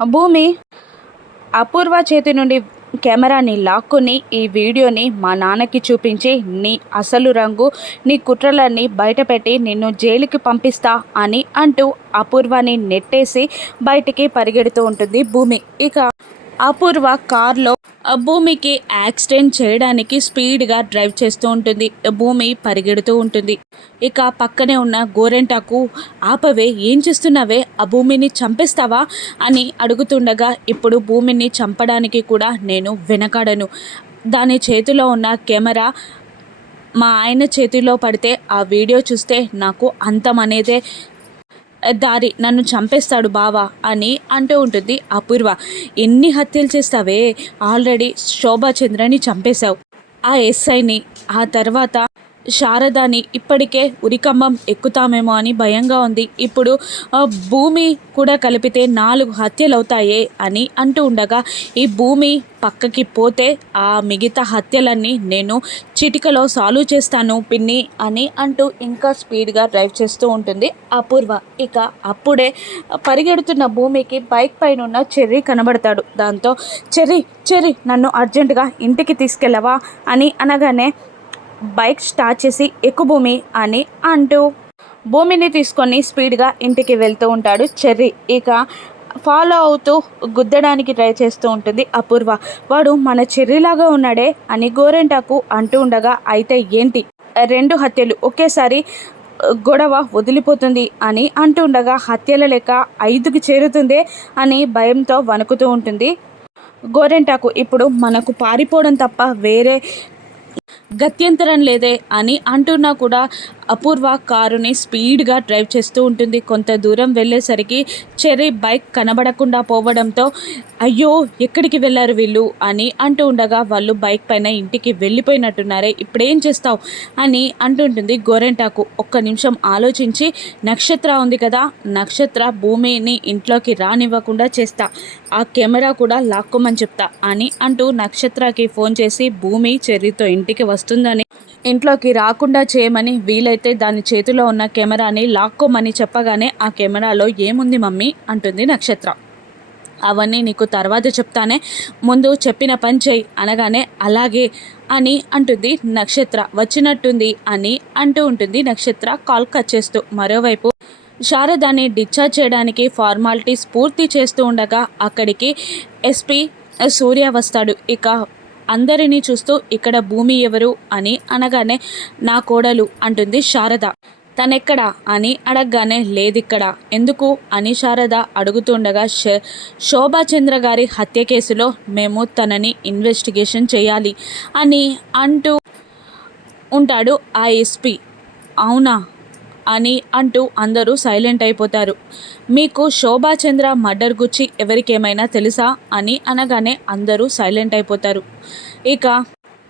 భూమి అపూర్వ చేతి నుండి కెమెరాని లాక్కుని ఈ వీడియోని మా నాన్నకి చూపించి నీ అసలు రంగు నీ కుట్రలన్నీ బయటపెట్టి నిన్ను జైలుకి పంపిస్తా అని అంటూ అపూర్వని నెట్టేసి బయటికి పరిగెడుతూ ఉంటుంది భూమి. ఇక అపూర్వ కార్లో భూమికి యాక్సిడెంట్ చేయడానికి స్పీడ్గా డ్రైవ్ చేస్తూ ఉంటుంది. భూమి పరిగెడుతూ ఉంటుంది. ఇక పక్కనే ఉన్న గోరెంటాకు ఆపవే ఏం చేస్తున్నావే? ఆ భూమిని చంపేస్తావా? అని అడుగుతుండగా ఇప్పుడు భూమిని చంపడానికి కూడా నేను వెనకాడను. దాని చేతిలో ఉన్న కెమెరా మా ఆయన చేతిలో పడితే ఆ వీడియో చూస్తే నాకు అంతం అనేదే దారి నన్ను చంపేస్తాడు బావా అని అంటూ ఉంటుంది అపూర్వ. ఎన్ని హత్యలు చేస్తావే? ఆల్రెడీ శోభాచంద్రని చంపేశావు. ఆ ఎస్ఐని ఆ తర్వాత శారదాని ఇప్పటికే ఉరికంబం ఎక్కుతామేమో అని భయంగా ఉంది. ఇప్పుడు భూమి కూడా కలిపితే నాలుగు హత్యలు అవుతాయే అని అంటూ ఉండగా ఈ భూమి పక్కకి పోతే ఆ మిగతా హత్యలన్నీ నేను చిటికలో సాల్వ్ చేస్తాను పిన్ని అని అంటూ ఇంకా స్పీడ్గా డ్రైవ్ చేస్తూ ఉంటుంది అపూర్వ. ఇక అప్పుడే పరిగెడుతున్న భూమికి బైక్ పైన ఉన్న చెర్రీ కనబడతాడు. దాంతో చెర్రీ చెర్రీ నన్ను అర్జెంటుగా ఇంటికి తీసుకెళ్ళవా? అని అనగానే బైక్ స్టార్ట్ చేసి ఎక్కు భూమి అని అంటూ భూమిని తీసుకొని స్పీడ్గా ఇంటికి వెళ్తూ ఉంటాడు చెర్రీ. ఇక ఫాలో అవుతూ గుద్దడానికి ట్రై చేస్తూ ఉంటుంది అపూర్వ. వాడు మన చెర్రీలాగా ఉన్నాడే అని గోరెంటాకు అంటూ ఉండగా అయితే ఏంటి? రెండు హత్యలు. ఒకేసారి గొడవ వదిలిపోతుంది అని అంటుండగా హత్యల లెక్క ఐదుకి చేరుతుందే? అని భయంతో వణుకుతూ ఉంటుంది గోరెంటాకు. ఇప్పుడు మనకు పారిపోవడం తప్ప వేరే గత్యంతరం లేదే అని అంటున్నా కూడా అపూర్వ కారుని స్పీడ్గా డ్రైవ్ చేస్తూ ఉంటుంది. కొంత దూరం వెళ్ళేసరికి చెర్రీ బైక్ కనబడకుండా పోవడంతో అయ్యో ఎక్కడికి వెళ్ళారు వీళ్ళు? అని అంటూ ఉండగా వాళ్ళు బైక్ పైన ఇంటికి వెళ్ళిపోయినట్టున్నారే ఇప్పుడేం చేస్తావు? అని అంటుంటుంది గోరెంటాకు. ఒక్క నిమిషం ఆలోచించి నక్షత్ర ఉంది కదా నక్షత్ర భూమిని ఇంట్లోకి రానివ్వకుండా చేస్తా ఆ కెమెరా కూడా లాక్కోమని చెప్తా అని అంటూ నక్షత్రకి ఫోన్ చేసి భూమి చెర్రీతో ఇంటికి వస్తుందని ఇంట్లోకి రాకుండా చేయమని వీలైతే దాని చేతిలో ఉన్న కెమెరాని లాక్కోమని చెప్పగానే ఆ కెమెరాలో ఏముంది మమ్మీ? అంటుంది నక్షత్ర. అవన్నీ నీకు తర్వాత చెప్తానే. ముందు చెప్పిన పని చేయి. అనగానే అలాగే అని అంటుంది నక్షత్ర. వచ్చినట్టుంది అని అంటూ ఉంటుంది నక్షత్ర. కాల్ కట్ చేస్తూ మరోవైపు శారదాన్ని డిశ్చార్జ్ చేయడానికి ఫార్మాలిటీస్ పూర్తి చేస్తూ ఉండగా అక్కడికి ఎస్పీ సూర్య వస్తాడు. ఇక అందరినీ చూస్తూ ఇక్కడ భూమి ఎవరు అని అనగానే నా కోడలు అంటుంది శారద. తనెక్కడ అని అడగగానే లేదిక్కడ. ఎందుకు? అని శారద అడుగుతుండగా శ శోభాచంద్ర గారి హత్య కేసులో మేము తనని ఇన్వెస్టిగేషన్ చేయాలి అని అంటూ ఉంటాడు ఆ ఎస్పీ. అవునా? అని అంటూ అందరూ సైలెంట్ అయిపోతారు. మీకు శోభాచంద్ర మర్డర్ గుచ్చి ఎవరికేమైనా తెలుసా అని అనగానే అందరూ సైలెంట్ అయిపోతారు. ఇక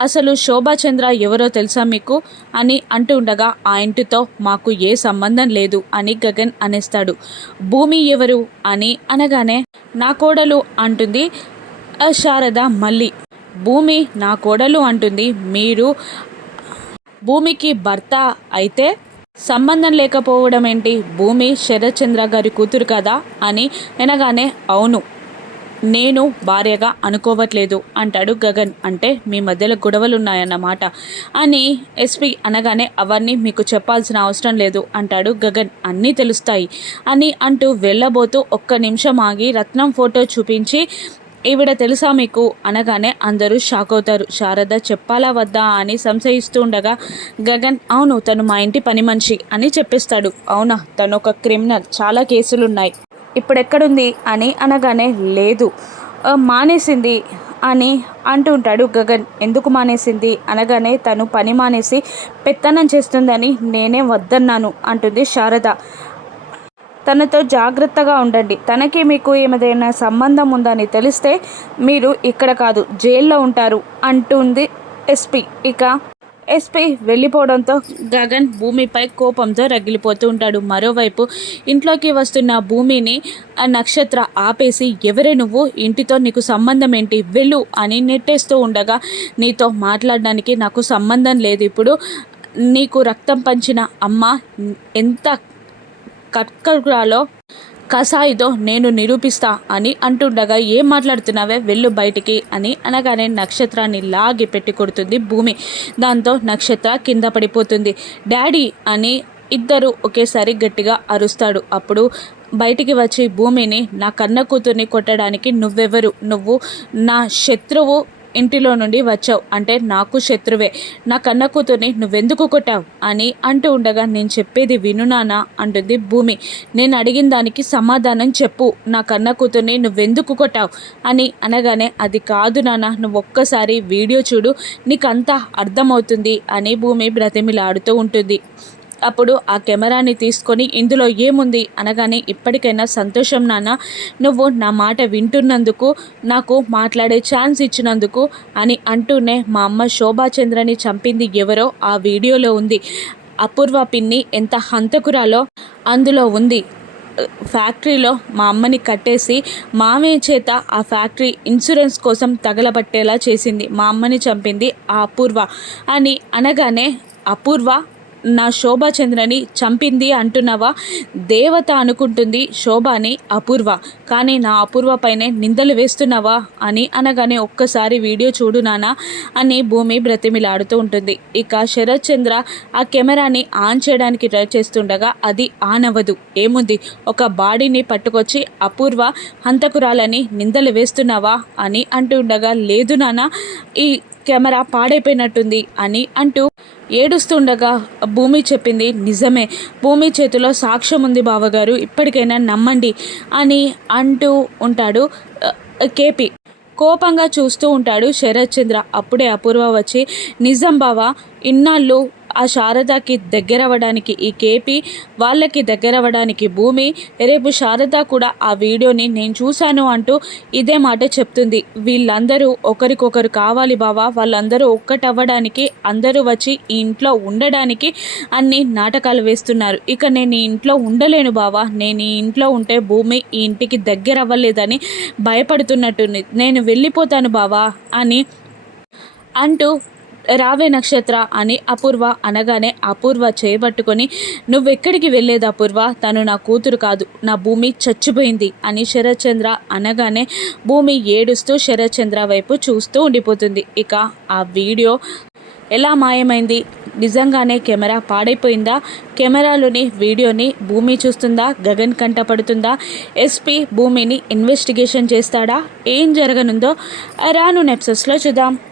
అసలు శోభాచంద్ర ఎవరో తెలుసా మీకు అని అంటూ ఉండగా ఆ ఇంటితో మాకు ఏ సంబంధం లేదు అని గగన్ అనేస్తాడు. భూమి ఎవరు అని అనగానే నా కోడలు అంటుంది. ఆ శారద మళ్ళీ. భూమి నా కోడలు అంటుంది. మీరు భూమికి భర్త అయితే సంబంధం లేకపోవడం ఏంటి? భూమి శరత్చంద్ర గారి కూతురు కదా అని అనగానే అవును నేను భార్యగా అనుకోవట్లేదు అంటాడు గగన్. అంటే మీ మధ్యలో గొడవలు ఉన్నాయన్నమాట అని ఎస్పీ అనగానే అవన్నీ మీకు చెప్పాల్సిన అవసరం లేదు అంటాడు గగన్. అన్నీ తెలుస్తాయి అని అంటూ వెళ్ళబోతూ ఒక్క నిమిషం ఆగి రత్నం ఫోటో చూపించి ఈవిడ తెలుసా మీకు? అనగానే అందరూ షాక్ అవుతారు శారద చెప్పాలా వద్దా అని సంశయిస్తూ ఉండగా గగన్ అవును తను మా ఇంటి పని మనిషి అని చెప్పిస్తాడు. అవునా? తను ఒక క్రిమినల్. చాలా కేసులున్నాయి. ఇప్పుడెక్కడుంది? అని అనగానే లేదు. మానేసింది అని అంటూ ఉంటాడు గగన్. ఎందుకు మానేసింది? అనగానే తను పని మానేసి పెత్తనం చేస్తుందని నేనే వద్దన్నాను అంటుంది శారద. తనతో జాగ్రత్తగా ఉండండి. తనకి మీకు ఏమైనా సంబంధం ఉందని తెలిస్తే మీరు ఇక్కడ కాదు జైల్లో ఉంటారు అంటుంది ఎస్పీ. ఇక ఎస్పీ వెళ్ళిపోవడంతో గగన్ భూమిపై కోపంతో రగిలిపోతూ ఉంటాడు. మరోవైపు ఇంట్లోకి వస్తున్న భూమిని ఆ నక్షత్ర ఆపేసి ఎవరే నువ్వు? ఇంటితో నీకు సంబంధం ఏంటి? వెళ్ళు అని నెట్టేస్తూ ఉండగా నీతో మాట్లాడడానికి నాకు సంబంధం లేదు. ఇప్పుడు నీకు రక్తం పంచిన అమ్మ ఎంత కట్కరాలో కసాయితో నేను నిరూపిస్తా అని అంటుండగా ఏం మాట్లాడుతున్నావే? వెళ్ళు బయటికి అని అనగానే నక్షత్రాన్ని లాగి పెట్టి కొడుతుంది భూమి. దాంతో నక్షత్ర కింద పడిపోతుంది. డాడీ అని ఇద్దరు ఒకేసారి గట్టిగా అరుస్తాడు. అప్పుడు బయటికి వచ్చి భూమిని నా కన్న కూతుర్ని కొట్టడానికి నువ్వెవరు? నువ్వు నా శత్రువు ఇంటిలో నుండి వచ్చావు అంటే నాకు శత్రువే. నా కన్న కూతుర్ని నువ్వెందుకు కొట్టావు? అని అంటూ ఉండగా నేను చెప్పేది విను నానా అంటుంది భూమి. నేను అడిగిన దానికి సమాధానం చెప్పు. నా కన్న కూతుర్ని నువ్వెందుకు కొట్టావు? అని అనగానే అది కాదు నాన్న నువ్వు ఒక్కసారి వీడియో చూడు నీకంతా అర్థమవుతుంది అని భూమి బ్రతిమిలాడుతూ ఉంటుంది. అప్పుడు ఆ కెమెరాని తీసుకొని ఇందులో ఏముంది అనగానే ఇప్పటికైనా సంతోషం నాన్న నువ్వు నా మాట వింటున్నందుకు నాకు మాట్లాడే ఛాన్స్ ఇచ్చినందుకు అని అంటూనే మా అమ్మ శోభాచంద్రని చంపింది ఎవరో ఆ వీడియోలో ఉంది. అపూర్వ పిన్ని ఎంత హంతకురాలో అందులో ఉంది. ఫ్యాక్టరీలో మా అమ్మని కట్టేసి మామయ్య చేత ఆ ఫ్యాక్టరీ ఇన్సూరెన్స్ కోసం తగలబట్టేలా చేసింది. మా అమ్మని చంపింది ఆ అపూర్వ అని అనగానే అపూర్వ నా శోభాచంద్రని చంపింది అంటున్నావా? దేవత అనుకుంటుంది శోభ అని అపూర్వ. కానీ నా అపూర్వ పైనే నిందలు వేస్తున్నావా? అని అనగానే ఒక్కసారి వీడియో చూడు నానా అని భూమి బ్రతిమిలాడుతూ ఉంటుంది. ఇక శరత్ చంద్ర ఆ కెమెరాని ఆన్ చేయడానికి ట్రై చేస్తుండగా అది ఆన్ అవ్వదు. ఏముంది? ఒక బాడీని పట్టుకొచ్చి అపూర్వ హంతకురాలని నిందలు వేస్తున్నావా? అని అంటుండగా లేదు నానా ఈ కెమెరా పాడైపోయినట్టుంది అని అంటూ ఏడుస్తుండగా భూమి చెప్పింది నిజమే భూమి చేతిలో సాక్ష్యం ఉంది బావగారు ఇప్పటికైనా నమ్మండి అని అంటూ ఉంటాడు కేపీ. కోపంగా చూస్తూ ఉంటాడు శరత్ చంద్ర. అప్పుడే అపూర్వ వచ్చి నిజం బావా ఇన్నాళ్ళు ఆ శారదకి దగ్గరవ్వడానికి ఈ కేపీ వాళ్ళకి దగ్గరవ్వడానికి భూమి. రేపు శారద కూడా ఆ వీడియోని నేను చూశాను అంటూ ఇదే మాట చెప్తుంది. వీళ్ళందరూ ఒకరికొకరు కావాలి బావా. వాళ్ళందరూ ఒక్కటవ్వడానికి అందరూ వచ్చి ఈ ఇంట్లో ఉండడానికి అన్ని నాటకాలు వేస్తున్నారు. ఇక నేను ఈ ఇంట్లో ఉండలేను బావా. నేను ఈ ఇంట్లో ఉంటే భూమి ఈ ఇంటికి దగ్గర అవ్వలేదని భయపడుతున్నట్టుంది. నేను వెళ్ళిపోతాను బావా అని అంటూ రావే నక్షత్ర అని అపూర్వ అనగానే అపూర్వ చేయబట్టుకొని నువ్వెక్కడికి వెళ్ళేది అపూర్వ? తను నా కూతురు కాదు. నా భూమి చచ్చిపోయింది అని శరత్చంద్ర అనగానే భూమి ఏడుస్తూ శరత్చంద్ర వైపు చూస్తూ ఉండిపోతుంది. ఇక ఆ వీడియో ఎలా మాయమైంది? నిజంగానే కెమెరా పాడైపోయిందా? కెమెరాలోని వీడియోని భూమి చూస్తుందా? గగన్ కంటపడుతుందా ఎస్పీ భూమిని ఇన్వెస్టిగేషన్ చేస్తాడా? ఏం జరగనుందో రాను నెప్సెస్లో చూద్దాం.